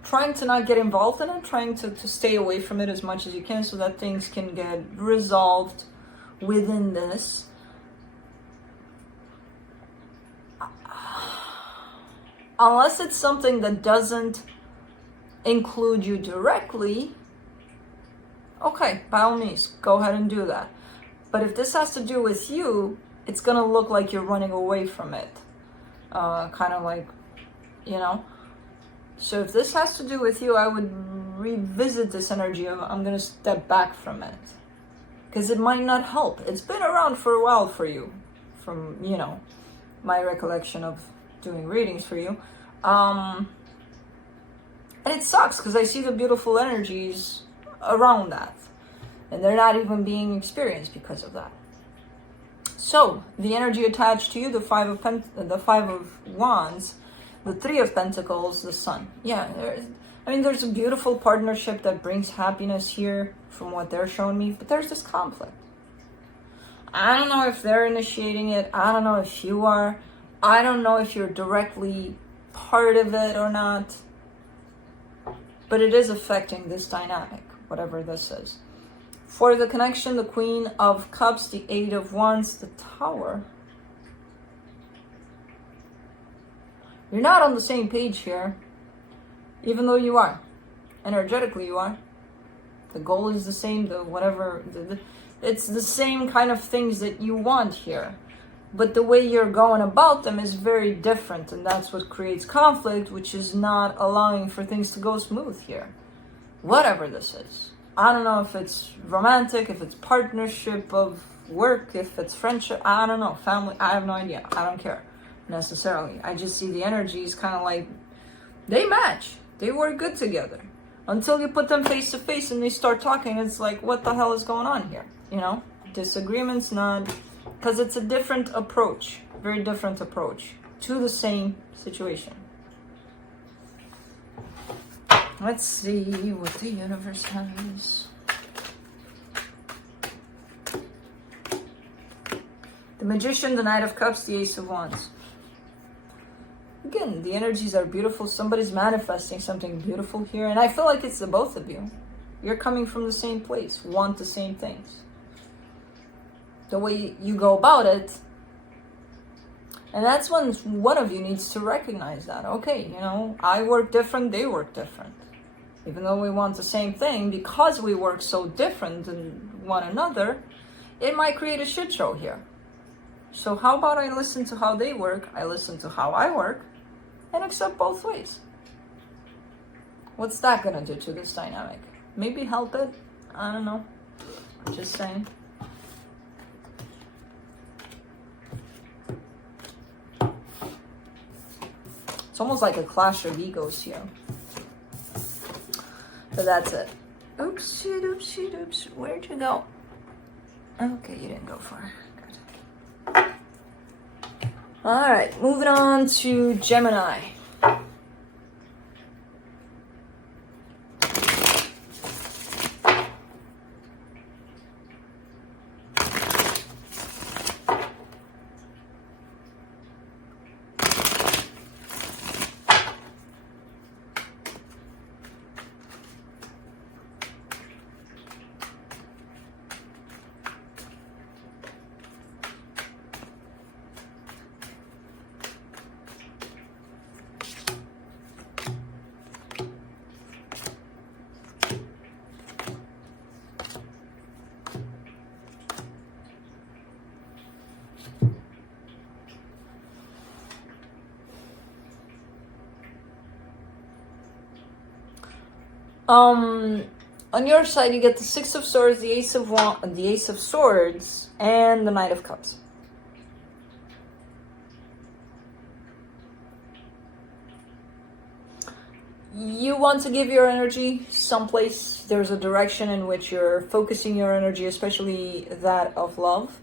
trying to not get involved in it, trying to stay away from it as much as you can so that things can get resolved within this. Unless it's something that doesn't include you directly, okay, by all means, go ahead and do that. But if this has to do with you, it's gonna look like you're running away from it. Kind of like, you know. So if this has to do with you, I would revisit this energy of I'm gonna step back from it. Because it might not help. It's been around for a while for you, from, you know, my recollection of doing readings for you. And it sucks because I see the beautiful energies around that. And they're not even being experienced because of that. So, the energy attached to you, the Five of Wands, the Three of Pentacles, the Sun. Yeah, there's a beautiful partnership that brings happiness here from what they're showing me, but there's this conflict. I don't know if they're initiating it. I don't know if you are. I don't know if you're directly part of it or not. But it is affecting this dynamic, whatever this is. For the connection, the Queen of Cups, the Eight of Wands, the Tower. You're not on the same page here, even though you are. Energetically, you are. The goal is the same, it's the same kind of things that you want here. But the way you're going about them is very different, and that's what creates conflict, which is not allowing for things to go smooth here. Whatever this is. I don't know if it's romantic, if it's partnership of work, if it's friendship, I don't know, family, I have no idea. I don't care necessarily. I just see the energies kind of like, they match. They work good together. Until you put them face to face and they start talking, it's like, what the hell is going on here? You know, disagreements, not, because it's a different approach, very different approach to the same situation. Let's see what the universe has. The Magician, the Knight of Cups, the Ace of Wands. Again, the energies are beautiful. Somebody's manifesting something beautiful here. And I feel like it's the both of you. You're coming from the same place, want the same things. The way you go about it. And that's when one of you needs to recognize that. Okay, you know, I work different, they work different. Even though we want the same thing, because we work so different than one another, it might create a shit show here. So how about I listen to how they work, I listen to how I work, and accept both ways? What's that gonna do to this dynamic? Maybe help it? I don't know. Just saying. It's almost like a clash of egos here. But that's it. Oops, oopsie, oops. Where'd you go? Okay, you didn't go far. Good. All right, moving on to Gemini. On your side, you get the Six of Swords, the Ace of Swords, and the Knight of Cups. You want to give your energy someplace. There's a direction in which you're focusing your energy, especially that of love.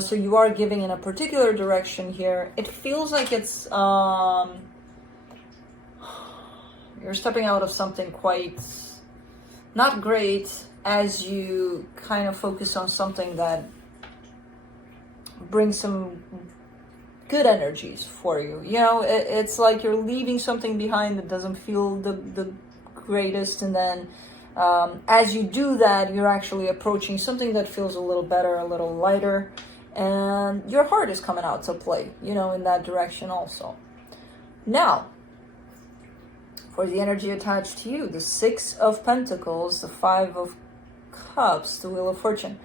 So you are giving in a particular direction here. It feels like it's you're stepping out of something quite not great, as you kind of focus on something that brings some good energies for you. You know, it's like you're leaving something behind that doesn't feel the greatest, and then as you do that, you're actually approaching something that feels a little better, a little lighter, and your heart is coming out to play, you know, in that direction also. Now, for the energy attached to you, the Six of Pentacles, the Five of Cups, the Wheel of Fortune.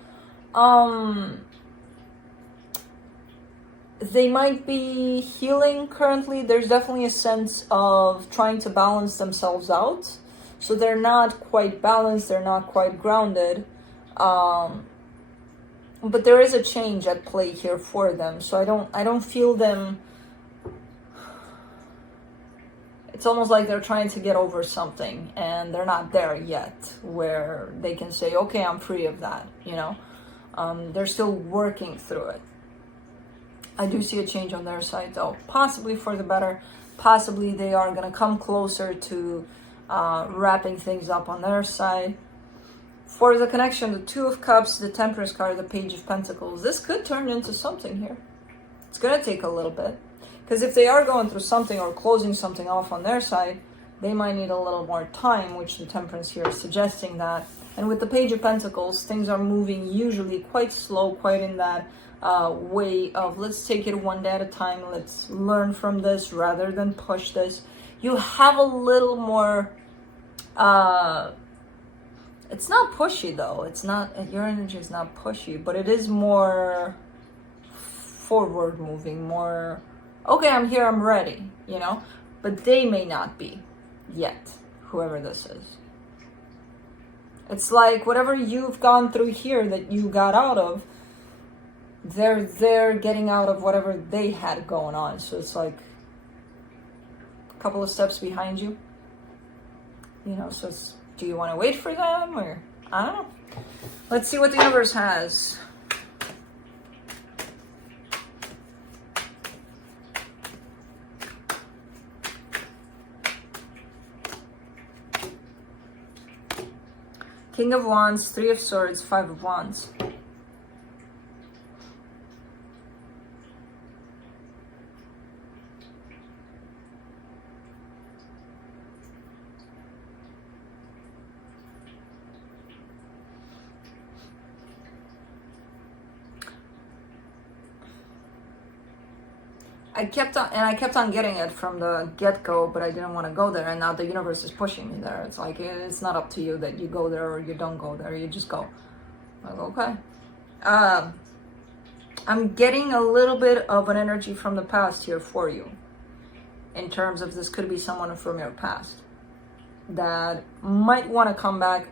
They might be healing currently. There's definitely a sense of trying to balance themselves out. So they're not quite balanced, they're not quite grounded. But there is a change at play here for them. So I don't feel them. It's almost like they're trying to get over something and they're not there yet where they can say, okay, I'm free of that, you know. They're still working through it. I do see a change on their side though, possibly for the better. Possibly they are going to come closer to wrapping things up on their side. For the connection, the Two of Cups, the Temperance card, the Page of Pentacles, this could turn into something here. It's going to take a little bit. Because if they are going through something or closing something off on their side, they might need a little more time, which the Temperance here is suggesting that. And with the Page of Pentacles, things are moving usually quite slow, quite in that way of let's take it one day at a time, let's learn from this rather than push this. You have a little more, it's not pushy though, it's not, your energy is not pushy, but it is more forward moving, more, okay, I'm here, I'm ready, you know, but they may not be yet, whoever this is. It's like whatever you've gone through here that you got out of, they're getting out of whatever they had going on. So it's like a couple of steps behind you, you know. So it's, do you want to wait for them, or I don't know. Let's see what the universe has. King of Wands, Three of Swords, Five of Wands. I kept on getting it from the get-go, but I didn't want to go there, and now the universe is pushing me there. It's like, it's not up to you that you go there or you don't go there, you just go. I'm like, okay. I'm getting a little bit of an energy from the past here for you, in terms of this could be someone from your past that might want to come back.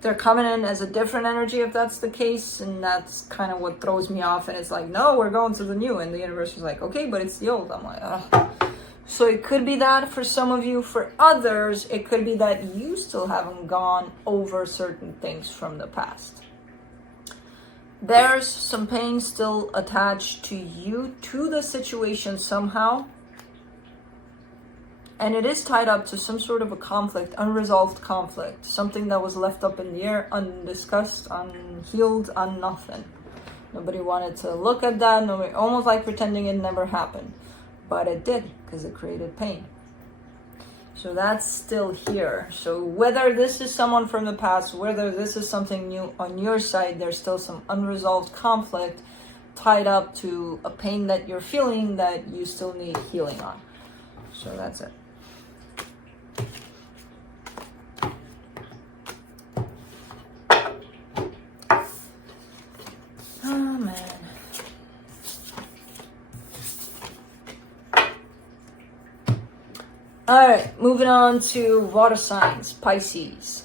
They're coming in as a different energy if that's the case, and that's kind of what throws me off. And it's like, no, we're going to the new, and the universe is like, okay, but it's the old. I'm like, ugh. So it could be that for some of you. For others, it could be that you still haven't gone over certain things from the past. There's some pain still attached to you, to the situation somehow. And it is tied up to some sort of a conflict, unresolved conflict, something that was left up in the air, undiscussed, unhealed, nothing. Nobody wanted to look at that, nobody, almost like pretending it never happened. But it did, because it created pain. So that's still here. So whether this is someone from the past, whether this is something new on your side, there's still some unresolved conflict tied up to a pain that you're feeling that you still need healing on. So that's it. Oh, man. All right, moving on to water signs, Pisces.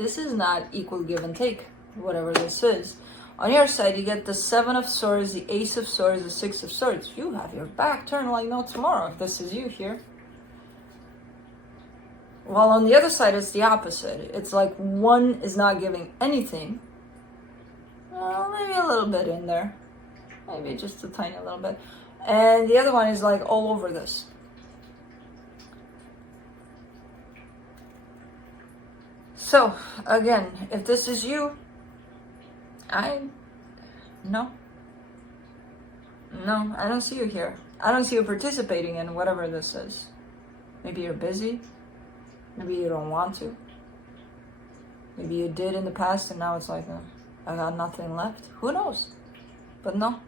this is not equal give and take, whatever this is. On your side, you get the 7 of Swords, the Ace of Swords, the 6 of Swords. You have your back turned like no tomorrow if this is you here. While on the other side, it's the opposite. It's like one is not giving anything. Well, maybe a little bit in there. Maybe just a tiny little bit. And the other one is like all over this. So, again, if this is you, no, I don't see you here. I don't see you participating in whatever this is. Maybe you're busy. Maybe you don't want to. Maybe you did in the past and now it's like, I got nothing left. Who knows? But no.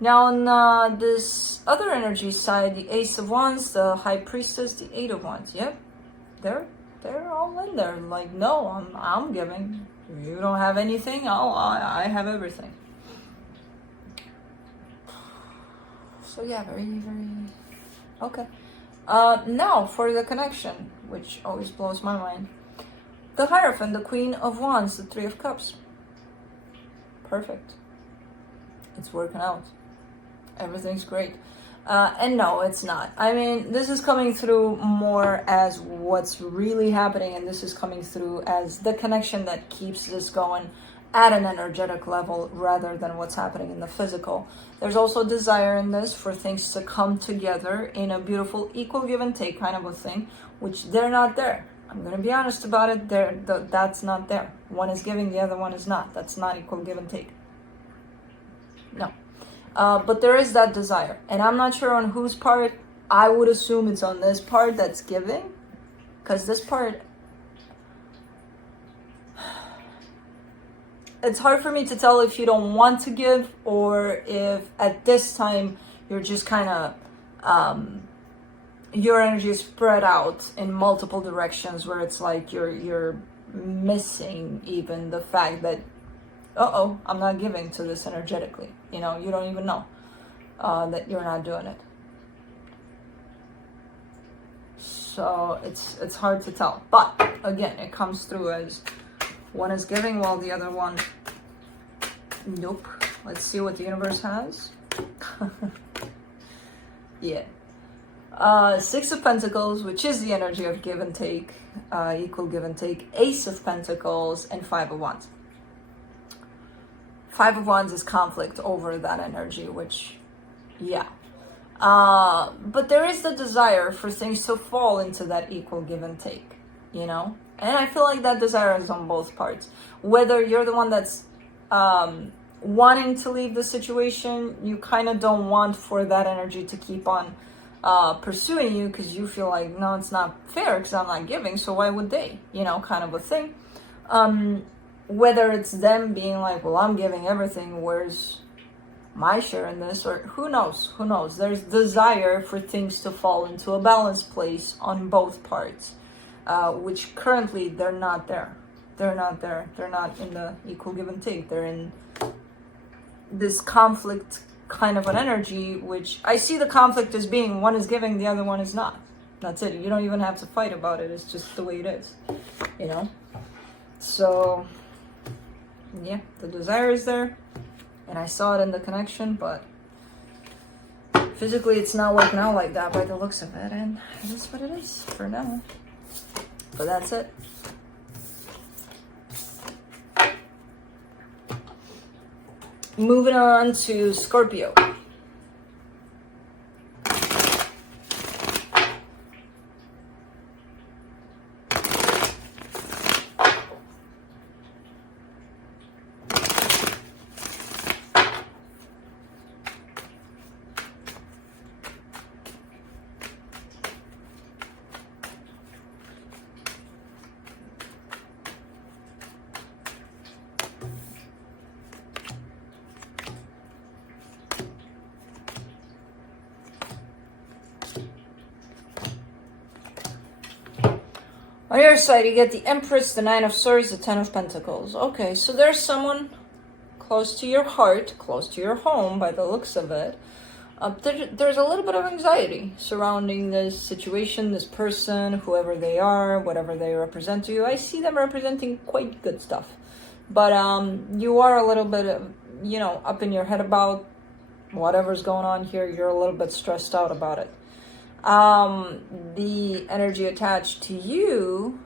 Now on this other energy side, the Ace of Wands, the High Priestess, the Eight of Wands. Yep, they're all in there. Like, no, I'm giving. You don't have anything. I have everything. So yeah, very okay. Now for the connection, which always blows my mind. The Hierophant, the Queen of Wands, the Three of Cups. Perfect. It's working out. Everything's great. And no, it's not. I mean, this is coming through more as what's really happening, and this is coming through as the connection that keeps this going at an energetic level rather than what's happening in the physical. There's also desire in this for things to come together in a beautiful equal give and take kind of a thing, which they're not there. I'm going to be honest about it. That's not there. One is giving, the other one is not. That's not equal give and take. No. But there is that desire. And I'm not sure on whose part. I would assume it's on this part that's giving. Because this part... It's hard for me to tell if you don't want to give or if at this time you're just kind of... your energy is spread out in multiple directions where it's like you're missing even the fact that, I'm not giving to this energetically. You know, you don't even know that you're not doing it. So it's hard to tell. But again, it comes through as one is giving while the other one, nope. Let's see what the universe has. Yeah. Six of Pentacles, which is the energy of give and take, equal give and take, Ace of Pentacles, and Five of Wands. Five of Wands is conflict over that energy, which, yeah. But there is the desire for things to fall into that equal give and take, you know? And I feel like that desire is on both parts. Whether you're the one that's wanting to leave the situation, you kind of don't want for that energy to keep on pursuing you because you feel like, no, it's not fair because I'm not giving, so why would they? You know, kind of a thing. Whether it's them being like, well, I'm giving everything, where's my share in this? Or who knows? Who knows? There's desire for things to fall into a balanced place on both parts, which currently they're not there. They're not there. They're not in the equal give and take. They're in this conflict kind of an energy, which I see the conflict as being one is giving, the other one is not. That's it. You don't even have to fight about it. It's just the way it is, you know? So, yeah, the desire is there, and I saw it in the connection, but physically it's not working out like that by the looks of it, and that's what it is for now. But that's it. Moving on to Scorpio. On your side, you get the Empress, the Nine of Swords, the Ten of Pentacles. Okay, so there's someone close to your heart, close to your home by the looks of it, There's a little bit of anxiety surrounding this situation, this person, whoever they are, whatever they represent to you. I see them representing quite good stuff. But you are a little bit, up in your head about whatever's going on here. You're a little bit stressed out about it. The energy attached to you,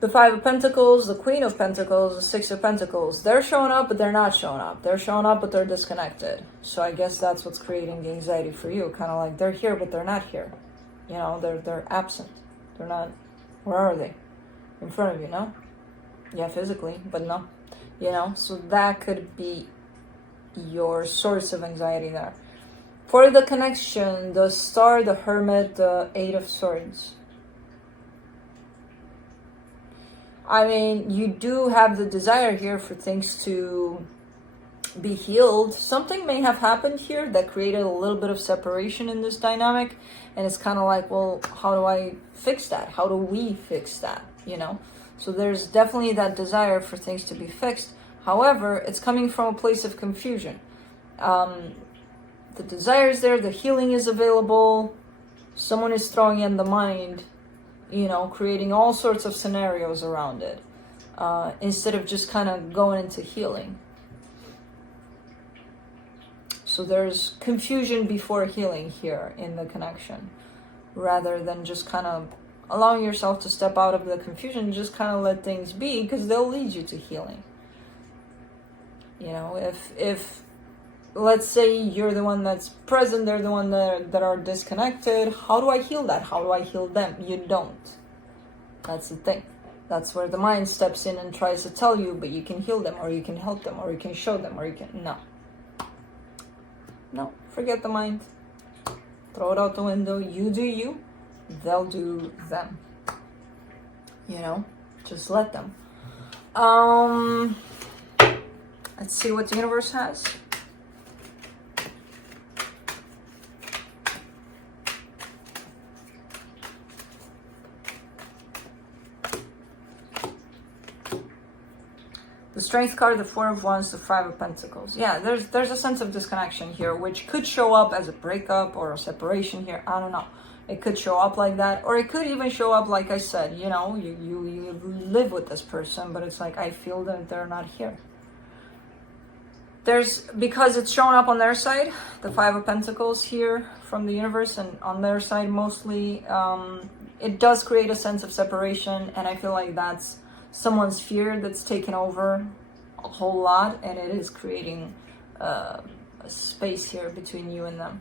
the Five of Pentacles, the Queen of Pentacles, the Six of Pentacles, they're showing up, but they're not showing up. They're showing up, but they're disconnected. So I guess that's what's creating the anxiety for you. Kind of like they're here, but they're not here. They're absent. They're not. Where are they? In front of you, no? Yeah, physically, but no. So that could be your source of anxiety there. For the connection, the Star, the Hermit, the Eight of Swords. I mean, you do have the desire here for things to be healed. Something may have happened here that created a little bit of separation in this dynamic. And it's kind of like, well, how do I fix that? How do we fix that? So there's definitely that desire for things to be fixed. However, it's coming from a place of confusion. The desire is there. The healing is available. Someone is throwing in the mind, creating all sorts of scenarios around it, instead of just kind of going into healing. So there's confusion before healing here in the connection, rather than just kind of allowing yourself to step out of the confusion, just kind of let things be, because they'll lead you to healing. If let's say you're the one that's present, they're the one that are disconnected. How do I heal that? How do I heal them? You don't. That's the thing. That's where the mind steps in and tries to tell you, but you can heal them, or you can help them, or you can show them, or you can... No, forget the mind. Throw it out the window. You do you. They'll do them. Just let them. Let's see what the universe has. The Strength card, the Four of Wands, the Five of Pentacles. Yeah, there's a sense of disconnection here, which could show up as a breakup or a separation here. I don't know. It could show up like that, or it could even show up, like I said, you live with this person, but it's like, I feel that they're not here. Because it's showing up on their side, the Five of Pentacles here from the universe, and on their side mostly, it does create a sense of separation, and I feel like that's someone's fear that's taken over a whole lot, and it is creating a space here between you and them.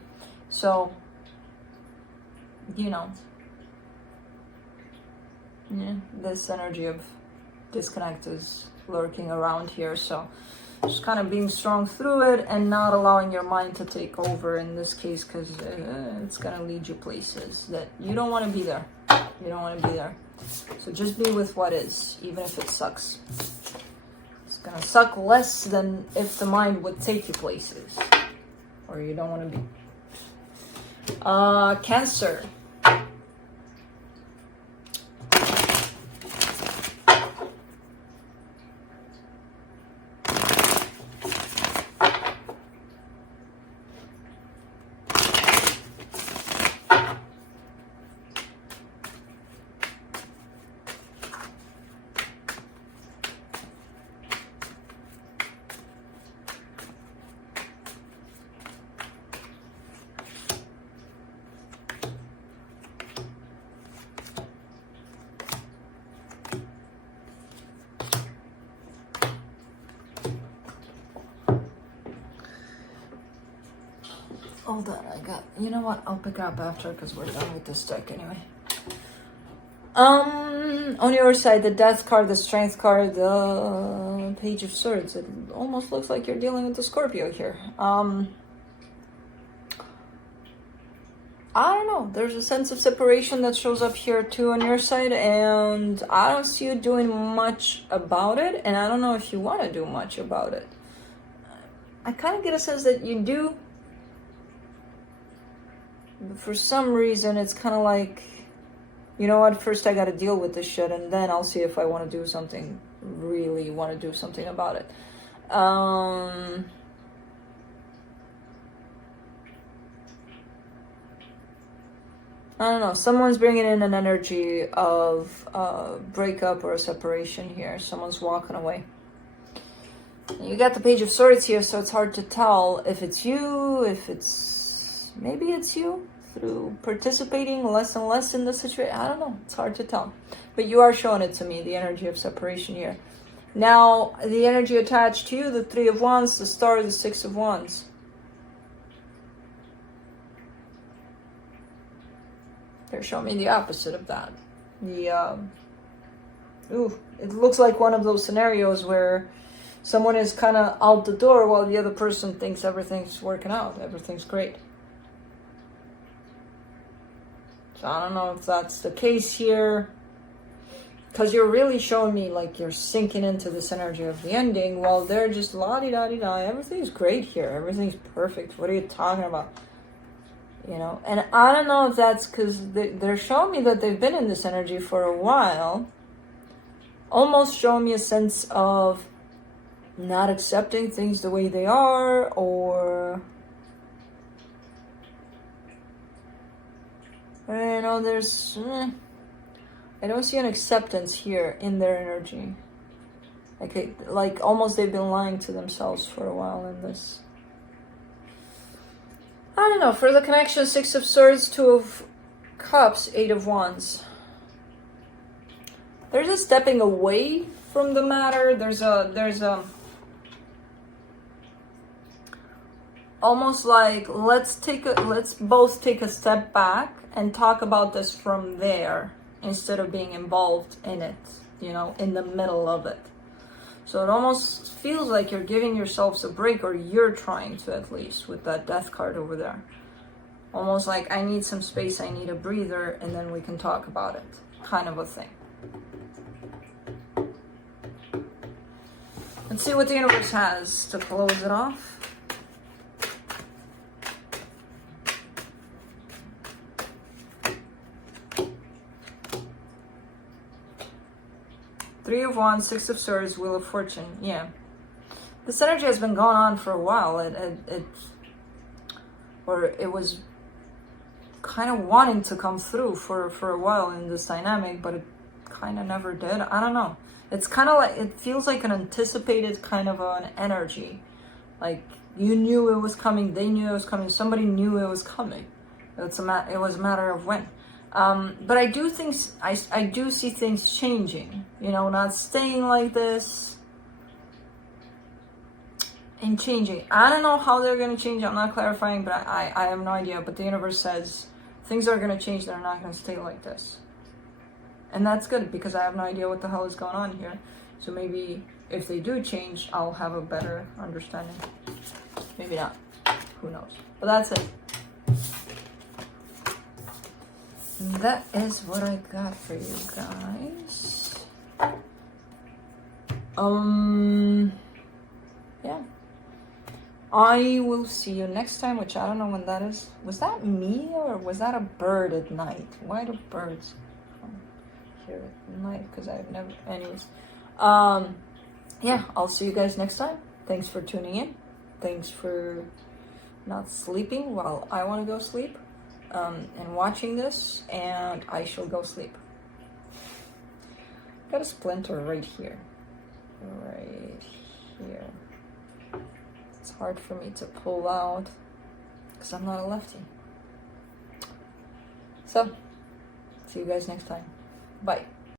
So, this energy of disconnect is lurking around here. So just kind of being strong through it and not allowing your mind to take over in this case, because it's going to lead you places that you don't want to be there. You don't want to be there. So just be with what is, even if it sucks. It's going to suck less than if the mind would take you places where you don't want to be. Cancer. Hold on, you know what? I'll pick up after, because we're done with this deck anyway. On your side, the Death card, the Strength card, the Page of Swords. It almost looks like you're dealing with the Scorpio here. I don't know. There's a sense of separation that shows up here too on your side, and I don't see you doing much about it, and I don't know if you want to do much about it. I kind of get a sense that you do. But for some reason, it's kind of like, you know what, first I got to deal with this shit, and then I'll see if I want to do something, really want to do something about it. I don't know, someone's bringing in an energy of breakup or a separation here. Someone's walking away. You got the Page of Swords here, so it's hard to tell if it's you, if it's... maybe it's you through participating less and less in the situation. I don't know. It's hard to tell. But you are showing it to me, the energy of separation here. Now, the energy attached to you, the Three of Wands, the Star, the Six of Wands. They're showing me the opposite of that. The, it looks like one of those scenarios where someone is kind of out the door while the other person thinks everything's working out, everything's great. So I don't know if that's the case here, because you're really showing me like you're sinking into this energy of the ending while they're just la-di-da-di-da, everything's great here, everything's perfect, what are you talking about? You know, and I don't know if that's because they're showing me that they've been in this energy for a while, almost showing me a sense of not accepting things the way they are, or you know, there's I don't see an acceptance here in their energy. Like almost they've been lying to themselves for a while in this. I don't know. For the connection, Six of Swords, Two of Cups, Eight of Wands. There's a stepping away from the matter. There's a almost like let's both take a step back and talk about this from there instead of being involved in it, you know, in the middle of it. So it almost feels like you're giving yourselves a break, or you're trying to, at least, with that Death card over there. Almost like, I need some space, I need a breather, and then we can talk about it, kind of a thing. Let's see what the universe has to close it off. Three of Wands, Six of Swords, Wheel of Fortune. Yeah. This energy has been going on for a while. It was kind of wanting to come through for a while in this dynamic, but it kind of never did. I don't know. It's kind of like, it feels like an anticipated kind of an energy. Like, you knew it was coming, they knew it was coming, somebody knew it was coming. It was a matter of when. But I do think, I do see things changing, you know, not staying like this and changing. I don't know how they're going to change. I'm not clarifying, but I have no idea. But the universe says things are going to change. They're not going to stay like this. And that's good, because I have no idea what the hell is going on here. So maybe if they do change, I'll have a better understanding. Maybe not. Who knows? But that's it. That is what I got for you guys. Yeah. I will see you next time, which I don't know when that is. Was that me, or was that a bird at night? Why do birds come here at night? Because I've never... Anyways. Yeah, I'll see you guys next time. Thanks for tuning in. Thanks for not sleeping while I want to go sleep. And watching this, and I shall go sleep. Got a splinter right here. Right here. It's hard for me to pull out because I'm not a lefty. So, see you guys next time. Bye.